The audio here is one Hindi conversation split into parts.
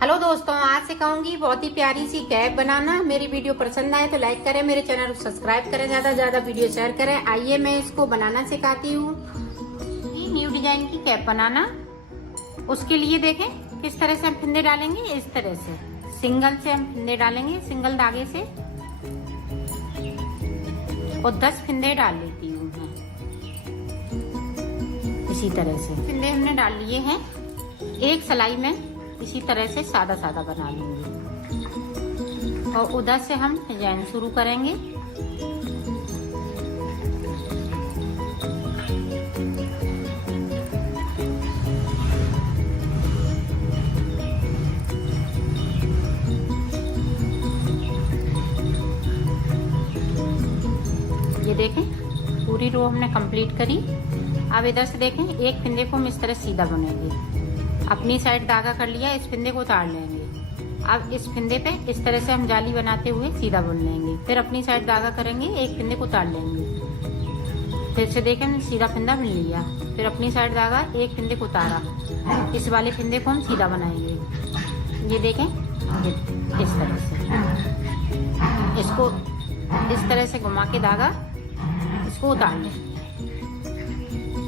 हेलो दोस्तों, आज सिखाऊंगी बहुत ही प्यारी सी कैप बनाना। मेरी वीडियो पसंद आए तो लाइक करें, मेरे चैनल को सब्सक्राइब करें, ज्यादा से ज्यादा वीडियो शेयर करें। आइए मैं इसको बनाना सिखाती हूँ। न्यू डिजाइन की कैप बनाना, उसके लिए देखें किस तरह से हम फिंदे डालेंगे। इस तरह से सिंगल से हम फिंदे डालेंगे, सिंगल धागे से, और 10 फिंदे डाल लेती हूँ मैं। इसी तरह से फिंदे हमने डाल लिए हैं। एक सिलाई में इसी तरह से सादा सादा बना लूंगी और उधर से हम डिजाइन शुरू करेंगे। ये देखें पूरी रो हमने कंप्लीट करी। अब इधर से देखें, एक फिंदे को हम इस तरह सीधा बुनेंगे। अपनी साइड धागा कर लिया, इस फिंदे को उतार लेंगे। अब इस फिंदे पे इस तरह से हम जाली बनाते हुए सीधा बुन लेंगे। फिर अपनी साइड धागा करेंगे, एक फिंदे को उतार लेंगे। फिर से देखें सीधा फिंदा बुन लिया, फिर अपनी साइड धागा, एक फिंदे को उतारा, इस वाले फिंदे को हम सीधा बनाएंगे। ये देखें, ये इस तरह से इसको इस तरह से घुमा के धागा इसको उतार लेंगे।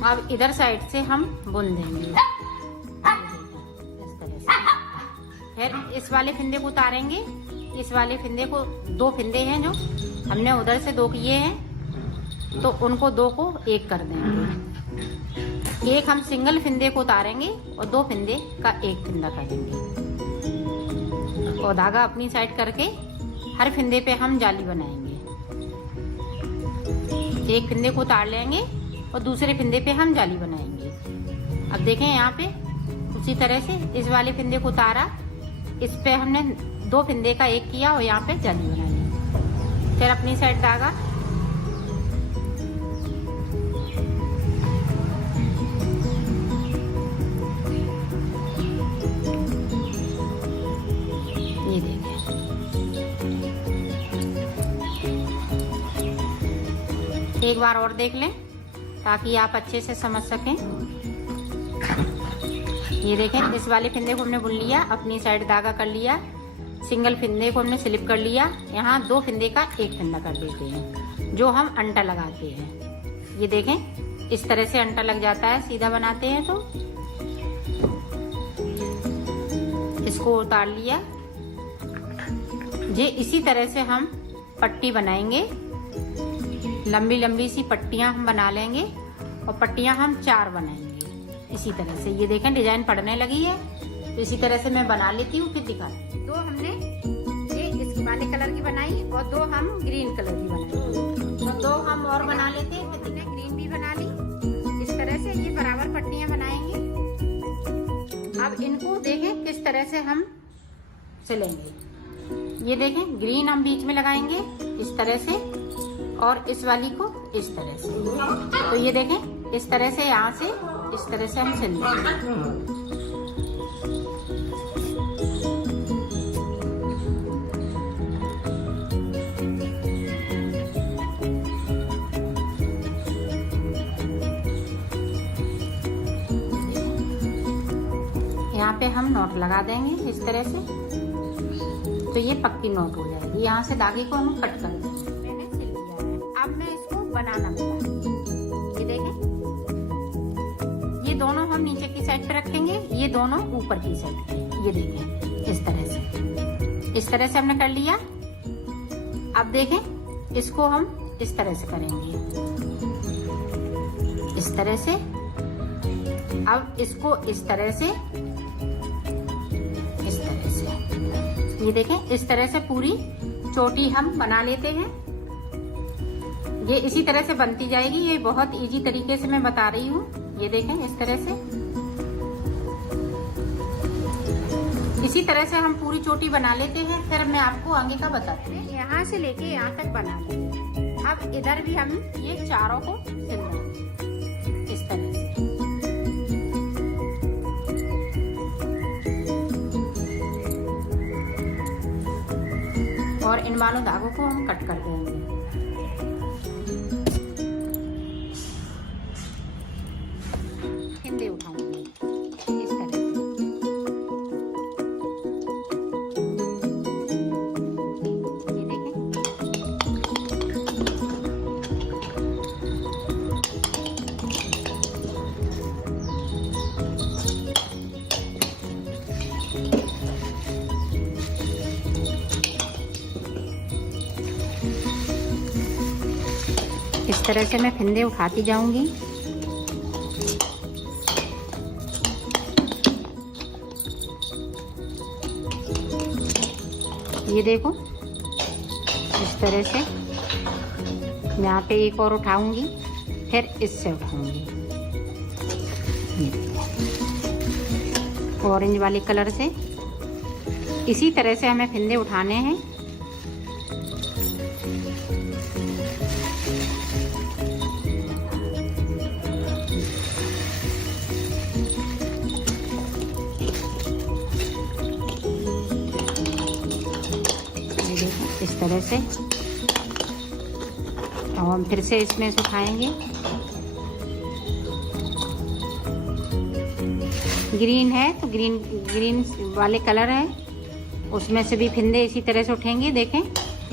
अब इधर साइड से हम बुन देंगे। फिर इस वाले फिंदे को उतारेंगे। इस वाले फिंदे को, 2 फिंदे हैं जो हमने उधर से 2 किए हैं, तो उनको 2 को 1 कर देंगे। एक हम सिंगल फिंदे को उतारेंगे और 2 फिंदे का 1 फिंदा करेंगे और धागा अपनी साइड करके हर फिंदे पे हम जाली बनाएंगे। एक फिंदे को उतार लेंगे और दूसरे फिंदे पे हम जाली बनाएंगे। अब देखें यहाँ पे उसी तरह से इस वाले फिंदे को उतारा, इस पे हमने 2 फिंदे का 1 किया और यहाँ पे जाली बनाई। फिर अपनी साइड धागा, ये देखें। एक बार और देख लें ताकि आप अच्छे से समझ सकें। ये देखें, इस वाले फिंदे को हमने बुन लिया, अपनी साइड धागा कर लिया, सिंगल फिंदे को हमने स्लिप कर लिया। यहाँ 2 फिंदे का 1 फिंदा कर देते हैं, जो हम अंटा लगाते हैं। ये देखें इस तरह से अंटा लग जाता है, सीधा बनाते हैं तो। इसको उतार लिया। ये इसी तरह से हम पट्टी बनाएंगे। लंबी लंबी सी पट्टियां हम बना लेंगे और पट्टियां हम 4 बनाएंगे इसी तरह से। ये देखें डिजाइन पड़ने लगी है, तो इसी तरह से मैं बना लेती हूँ, फिर दिखा। 2 हमने ये इस वाले कलर की बनाई और 2 हम ग्रीन कलर की बनाई, तो 2 हम और बना लेते हैं। फिर हमने ग्रीन भी बना ली। इस तरह से ये बराबर पट्टियां बनाएंगे। अब इनको देखें किस तरह से हम सिलेंगे। ये देखें ग्रीन हम बीच में लगाएंगे इस तरह से, और इस वाली को इस तरह से। तो ये देखें इस तरह से, यहाँ से इस तरह से हम सिल लेंगे। यहाँ पे हम नॉट लगा देंगे इस तरह से, तो ये पक्की नॉट हो जाएगी। यहाँ से धागे को हम कट कर देंगे। मैंने सिल लिया है। अब मैं इसको बनाना बताऊंगी। ये देखें, ये दोनों हम नीचे की साइड पे रखेंगे, ये दोनों ऊपर की साइड पे। ये देखें इस तरह से हमने कर लिया। अब देखें इसको हम इस तरह से करेंगे, इस तरह से। अब इसको इस तरह से, इस तरह से। ये देखें इस तरह से पूरी चोटी हम बना लेते हैं। ये इसी तरह से बनती जाएगी। ये बहुत इजी तरीके से मैं बता रही हूँ। ये देखें इस तरह से, इसी तरह से हम पूरी चोटी बना लेते हैं। फिर मैं आपको आगे का बताती हूँ। यहाँ से लेके यहाँ तक बना लेंगे। अब इधर भी हम ये चारों को सिल लेंगे इस तरह से। और इन वालों धागों को हम कट कर देंगे। फिंदे उठाऊंगी इस तरह से। इस तरह से मैं फिंदे उठाती जाऊंगी। ये देखो इस तरह से मैं यहाँ पे एक और उठाऊंगी, फिर इससे उठाऊंगी ऑरेंज वाले कलर से। इसी तरह से हमें फिंदे उठाने हैं। इस तरह से और हम फिर से इसमें सुखाएंगे। ग्रीन है तो ग्रीन वाले कलर है, उसमें से भी फिंदे इसी तरह से उठेंगे। देखें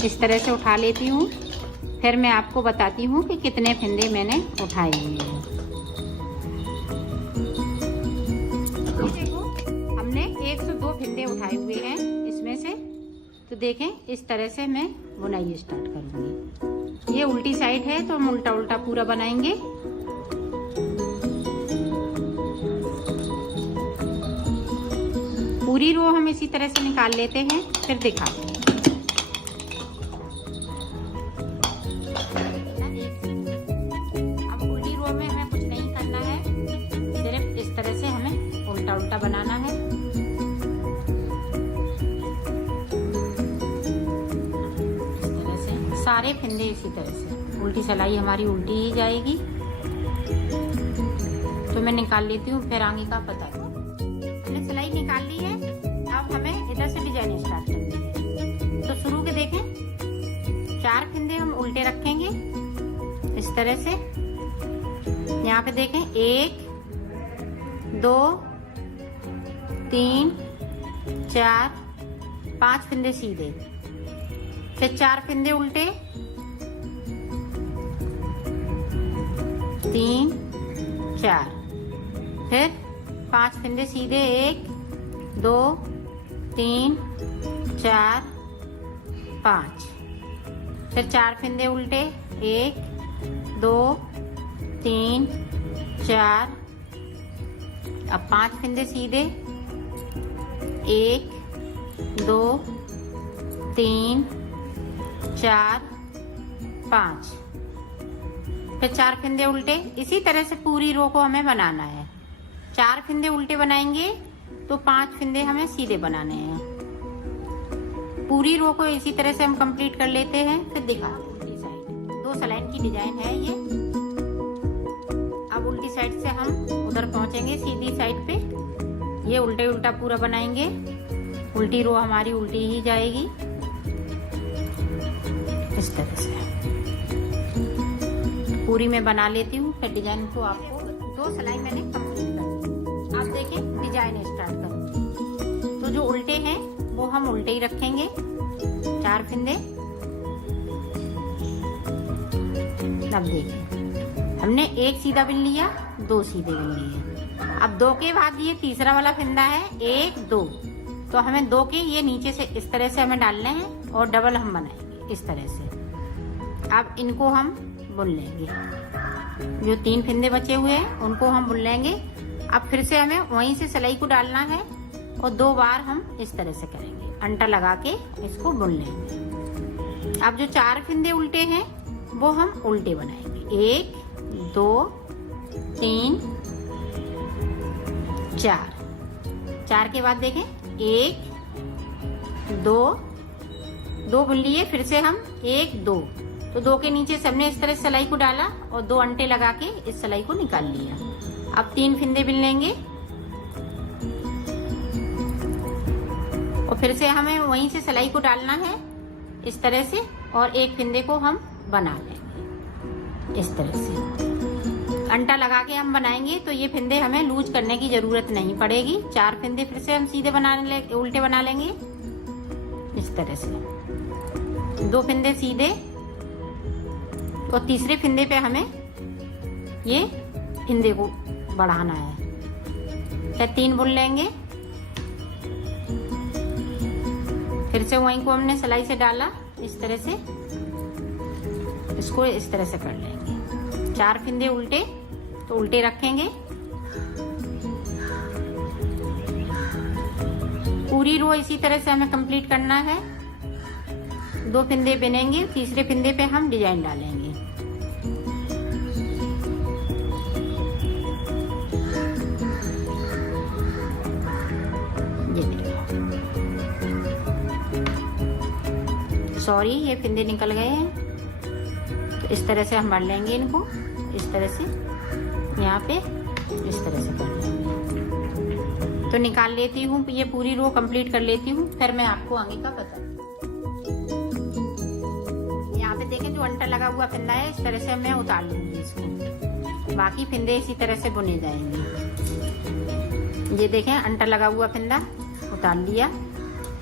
इस तरह से उठा लेती हूँ, फिर मैं आपको बताती हूँ कि कितने फिंदे मैंने उठाए हुए हैं। देखो हमने 102 फिंदे उठाए हुए हैं इसमें से। तो देखें इस तरह से मैं बुनाई स्टार्ट करूंगी। ये उल्टी साइड है तो हम उल्टा उल्टा पूरा बनाएंगे। पूरी रो हम इसी तरह से निकाल लेते हैं, फिर दिखाते हैं। अब उल्टी रो में हमें कुछ नहीं करना है, सिर्फ इस तरह से हमें उल्टा उल्टा बनाना है। सारे फिंदे इसी तरह से उल्टी सिलाई हमारी उल्टी ही जाएगी। तो मैं निकाल लेती हूँ, फिर आगे का पता है। हमने सिलाई निकाल ली है, अब हमें इधर से डिजाइन स्टार्ट करनी है। तो शुरू के देखें 4 फिंदे हम उल्टे रखेंगे इस तरह से। यहाँ पे देखें 1 2 3 4 5 फिंदे सीधे, फिर 4 फिंदे उल्टे, 3 4, फिर 5 फिंदे सीधे, 1 2 3 4 5, फिर 4 फिंदे उल्टे, 1 2 3 4, अब 5 फिंदे सीधे, 1 2 3 4 5, फिर 4 फिंदे उल्टे। इसी तरह से पूरी रो को हमें बनाना है। 4 फिंदे उल्टे बनाएंगे तो 5 फिंदे हमें सीधे बनाने हैं। पूरी रो को इसी तरह से हम कंप्लीट कर लेते हैं, फिर दिखा। उल्टी साइड 2 सलाइन की डिजाइन है ये। अब उल्टी साइड से हम उधर पहुंचेंगे सीधी साइड पे। ये उल्टे उल्टा पूरा बनाएंगे, उल्टी रो हमारी उल्टी ही जाएगी इस तरह से। पूरी मैं बना लेती हूँ, फिर डिजाइन को आपको 2 सिलाई मैंने कंप्लीट कर दी। आप देखें डिजाइन स्टार्ट करूँगी। तो जो उल्टे हैं वो हम उल्टे ही रखेंगे, 4 फिंदे। अब देखिए हमने 1 सीधा बिन लिया, 2 सीधे बिन लिए। अब 2 के बाद ये तीसरा वाला फिंदा है 1 2, तो हमें 2 के ये नीचे से इस तरह से हमें डालने हैं और डबल हम बनाएंगे इस तरह से। अब इनको हम बुन लेंगे, जो 3 फिंदे बचे हुए हैं उनको हम बुन लेंगे। अब फिर से हमें वहीं से सिलाई को डालना है और 2 बार हम इस तरह से करेंगे, अंटा लगा के इसको बुन लेंगे। अब जो 4 फिंदे उल्टे हैं वो हम उल्टे बनाएंगे, 1 2 3 4। 4 के बाद देखें 1 2 2 बुन लिए, फिर से हम 1 2, तो 2 के नीचे सबने इस तरह सिलाई को डाला और 2 अंटे लगा के इस सिलाई को निकाल लिया। अब 3 फिंदे बिन लेंगे और फिर से हमें वहीं से सिलाई को डालना है इस तरह से, और 1 फिंदे को हम बना लेंगे इस तरह से। अंटा लगा के हम बनाएंगे तो ये फिंदे हमें लूज करने की जरूरत नहीं पड़ेगी। 4 फिंदे फिर से हम सीधे उल्टे बना लेंगे इस तरह से। 2 फिंदे सीधे और तीसरे फिंदे पे हमें ये फिंदे को बढ़ाना है, फिर 3 बुन लेंगे। फिर से वहीं को हमने सिलाई से डाला इस तरह से, इसको इस तरह से कर लेंगे। 4 फंदे उल्टे, तो उल्टे रखेंगे। पूरी रो इसी तरह से हमें कंप्लीट करना है। 2 फंदे बुनेंगे, तीसरे फंदे पे हम डिजाइन डालेंगे। सॉरी, ये फंदे निकल गए हैं। तो इस तरह से हम भर लेंगे इनको, इस तरह से यहाँ पे इस तरह से कर लेंगे। तो निकाल लेती हूँ, ये पूरी रो कंप्लीट कर लेती हूँ, फिर मैं आपको आगे का बता। यहाँ पे देखें जो अंटर लगा हुआ फंदा है, इस तरह से मैं उतार लूंगी इसको। बाकी फंदे इसी तरह से बुने जाएंगे। ये देखें अंटर लगा हुआ फंदा उतार लिया,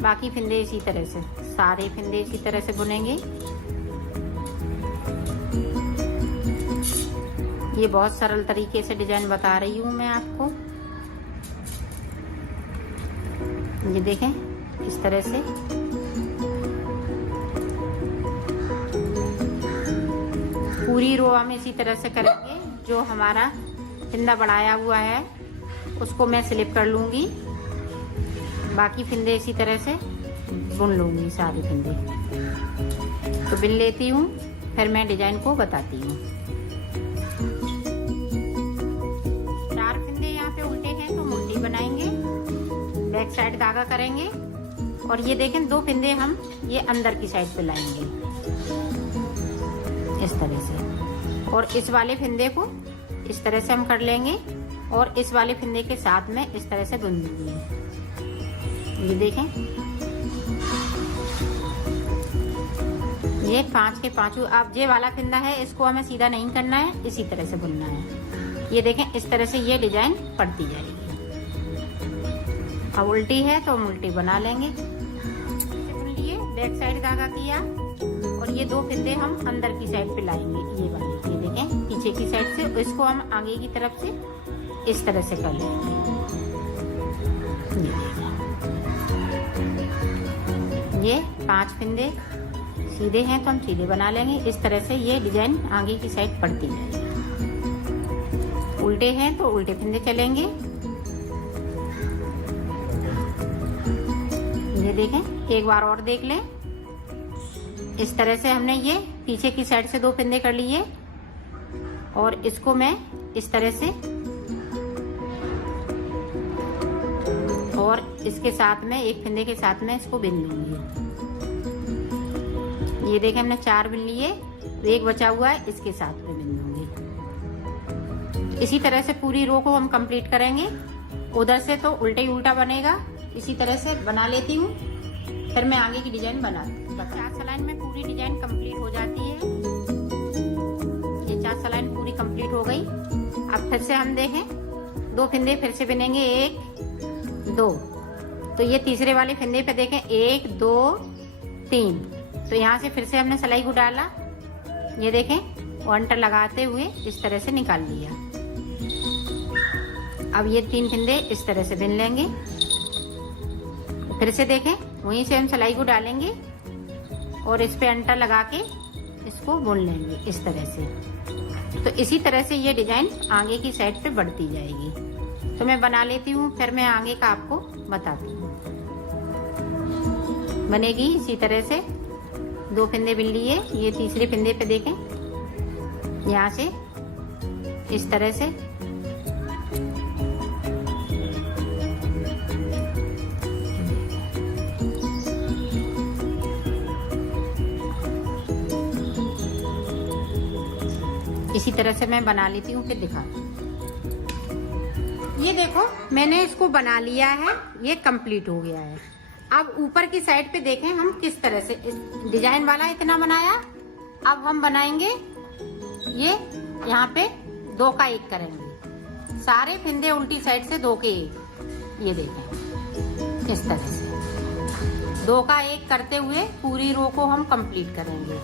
बाकी फंदे इसी तरह से, सारे फंदे इसी तरह से बुनेंगे। ये बहुत सरल तरीके से डिजाइन बता रही हूँ मैं आपको। ये देखें इस तरह से। पूरी रो हम इसी तरह से करेंगे। जो हमारा फंदा बढ़ाया हुआ है उसको मैं स्लिप कर लूंगी, बाकी फंदे इसी तरह से बुन लूंगी, सारे फंदे। तो बुन लेती हूँ, फिर मैं डिजाइन को बताती हूँ। 4 फंदे यहाँ पे उल्टे हैं तो उल्टी बनाएंगे, बैक साइड धागा करेंगे। और ये देखें 2 फंदे हम ये अंदर की साइड पे लाएंगे इस तरह से। और इस वाले फंदे को इस तरह से हम कर लेंगे और इस वाले फंदे के साथ में इस तरह से बुन दूंगी। ये देखें, ये 5 के 5। अब ये वाला फंदा है, इसको हमें सीधा नहीं करना है, इसी तरह से बुनना है। ये देखें इस तरह से ये डिजाइन पड़ती जाएगी। अब उल्टी है तो हम उल्टी बना लेंगे। बुन लिए, बैक साइड धागा किया और ये 2 फंदे हम अंदर की साइड पे लाएंगे, ये वाले। ये देखें पीछे की साइड से, इसको हम आगे की तरफ से इस तरह से कर लेंगे। ये 5 फंदे सीधे हैं तो हम सीधे बना लेंगे। इस तरह से ये डिजाइन आगे की साइड पड़ती है। उल्टे हैं तो उल्टे फंदे चलेंगे। ये देखें, एक बार और देख लें। इस तरह से हमने ये पीछे की साइड से 2 फंदे कर लिए और इसको मैं इस तरह से और इसके साथ में एक फंदे के साथ में इसको बिन लूंगी। ये देखें हमने 4 बिन लिए, एक बचा हुआ है, इसके साथ में बिन दूंगी। इसी तरह से पूरी रो को हम कंप्लीट करेंगे। उधर से तो उल्टे ही उल्टा बनेगा, इसी तरह से बना लेती हूँ, फिर मैं आगे की डिजाइन बनाती हूँ। 4 सलाइन में पूरी डिजाइन कंप्लीट हो जाती है। ये 4 सलाइन पूरी कंप्लीट हो गई। अब फिर से हम देखें 2 फंदे फिर से बिनेंगे, 1 2। तो ये तीसरे वाले फंदे पे देखें 1 2 3। तो यहाँ से फिर से हमने सिलाई को डाला। ये देखें वो अंटर लगाते हुए इस तरह से निकाल लिया। अब ये 3 फंदे इस तरह से बिन लेंगे। फिर से देखें वहीं से हम सिलाई को डालेंगे और इस पे अंटर लगा के इसको बुन लेंगे इस तरह से। तो इसी तरह से ये डिजाइन आगे की साइड पे बढ़ती जाएगी। तो मैं बना लेती हूँ, फिर मैं आगे का आपको बताती हूँ। बनेगी इसी तरह से। 2 फंदे बिन लिए, ये तीसरे फंदे पे देखें यहाँ से इस तरह से इसी तरह से मैं बना लेती हूँ, फिर दिखाती हूँ। ये देखो मैंने इसको बना लिया है, ये कंप्लीट हो गया है। अब ऊपर की साइड पे देखें हम किस तरह से डिजाइन वाला इतना बनाया। अब हम बनाएंगे ये यहाँ पे 2 का 1 करेंगे। सारे फंदे उल्टी साइड से 2 के 1। ये देखें इस तरह से 2 का 1 करते हुए पूरी रो को हम कंप्लीट करेंगे।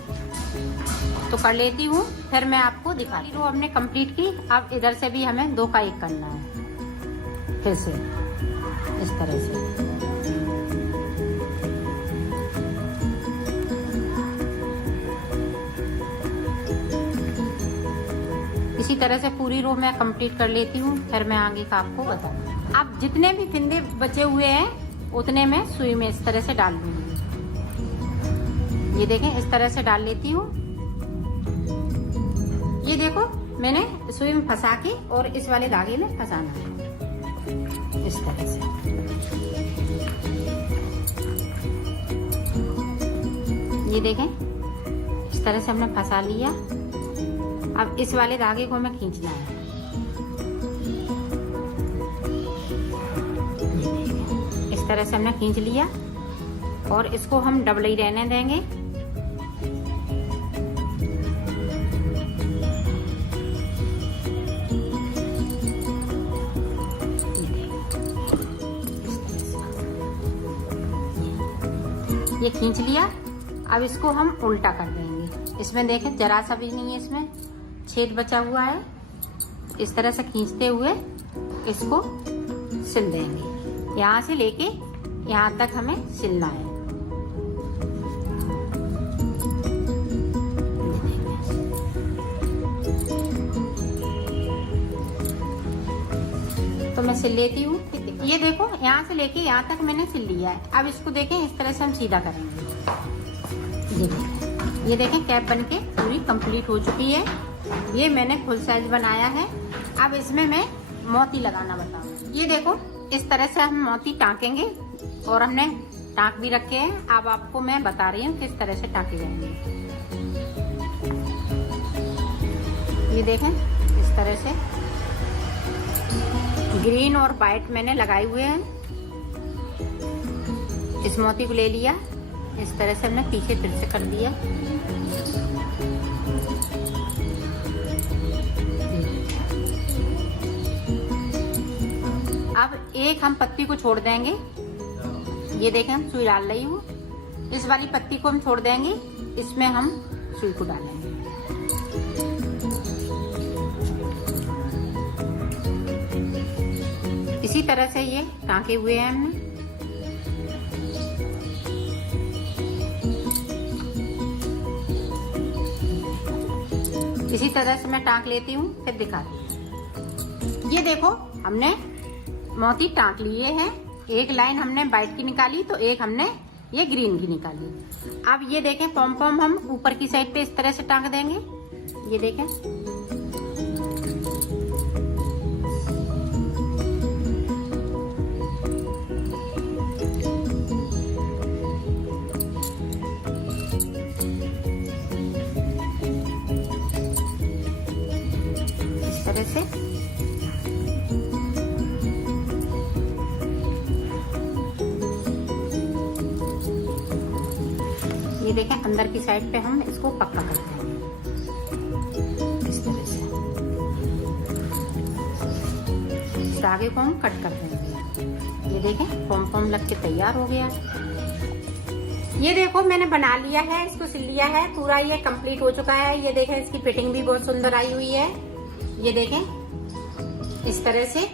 तो कर लेती हूँ, फिर मैं आपको दिखाती हूँ। रो हमने कंप्लीट की। अब इधर से भी हमें 2 का 1 करना है, फिर से इस तरह से। इसी तरह से पूरी रो मैं कंप्लीट कर लेती हूँ, फिर मैं आगे का आपको बताऊँ। अब जितने भी फिंदे बचे हुए हैं उतने मैं सुई में इस तरह से डाल दूंगी। ये देखें, इस तरह से डाल लेती हूँ। ये देखो, मैंने सुई में फंसा के और इस वाले धागे में फंसाना है इस तरह से। ये देखें, इस तरह से हमने फंसा लिया। अब इस वाले धागे को हमें खींचना है। इस तरह से हमने खींच लिया और इसको हम डबल ही रहने देंगे। ये खींच लिया। अब इसको हम उल्टा कर देंगे। इसमें देखें, जरा सा भी नहीं है इसमें छेद बचा हुआ है। इस तरह से खींचते हुए इसको सिल देंगे। यहाँ से लेके यहाँ तक हमें सिलना है। तो मैं सिल लेती हूँ। ये देखो, यहाँ से लेके यहाँ तक मैंने सिल लिया है। अब इसको देखें, इस तरह से हम सीधा करेंगे। ये देखें, कैप बनके पूरी कंप्लीट हो चुकी है। ये मैंने फुल साइज बनाया है। अब इसमें मैं मोती लगाना बताऊँ। ये देखो, इस तरह से हम मोती टाँकेंगे और हमने टाँक भी रखे हैं। अब आपको मैं बता रही हूँ किस तरह से टाँके जाएंगे। ये देखें, इस तरह से ग्रीन और व्हाइट मैंने लगाए हुए हैं। इस मोती को ले लिया, इस तरह से हमने पीछे फिर से कर दिया। अब एक हम पत्ती को छोड़ देंगे। ये देखें, हम सुई डाल रही हूँ। इस वाली पत्ती को हम छोड़ देंगे, इसमें हम सुई को डालेंगे। इसी तरह से ये टाँके हुए हैं हमने। इसी तरह से मैं टाँक लेती हूँ, फिर दिखाती हूँ। ये देखो, हमने मोती टाँक लिए हैं। एक लाइन हमने व्हाइट की निकाली तो एक हमने ये ग्रीन की निकाली। अब ये देखें, पॉम पॉम हम ऊपर की साइड पे इस तरह से टाँक देंगे। ये देखें, इस तरह से। ये देखें, अंदर की साइड पे हम इसको पक्का करते हैं इस तरह से। धागे को हम कट कर देंगे। ये देखें, पॉम पॉम लग के तैयार हो गया। ये देखो, मैंने बना लिया है, इसको सिल लिया है। पूरा ये कंप्लीट हो चुका है। ये देखें, इसकी फिटिंग भी बहुत सुंदर आई हुई है। ये देखें, इस तरह से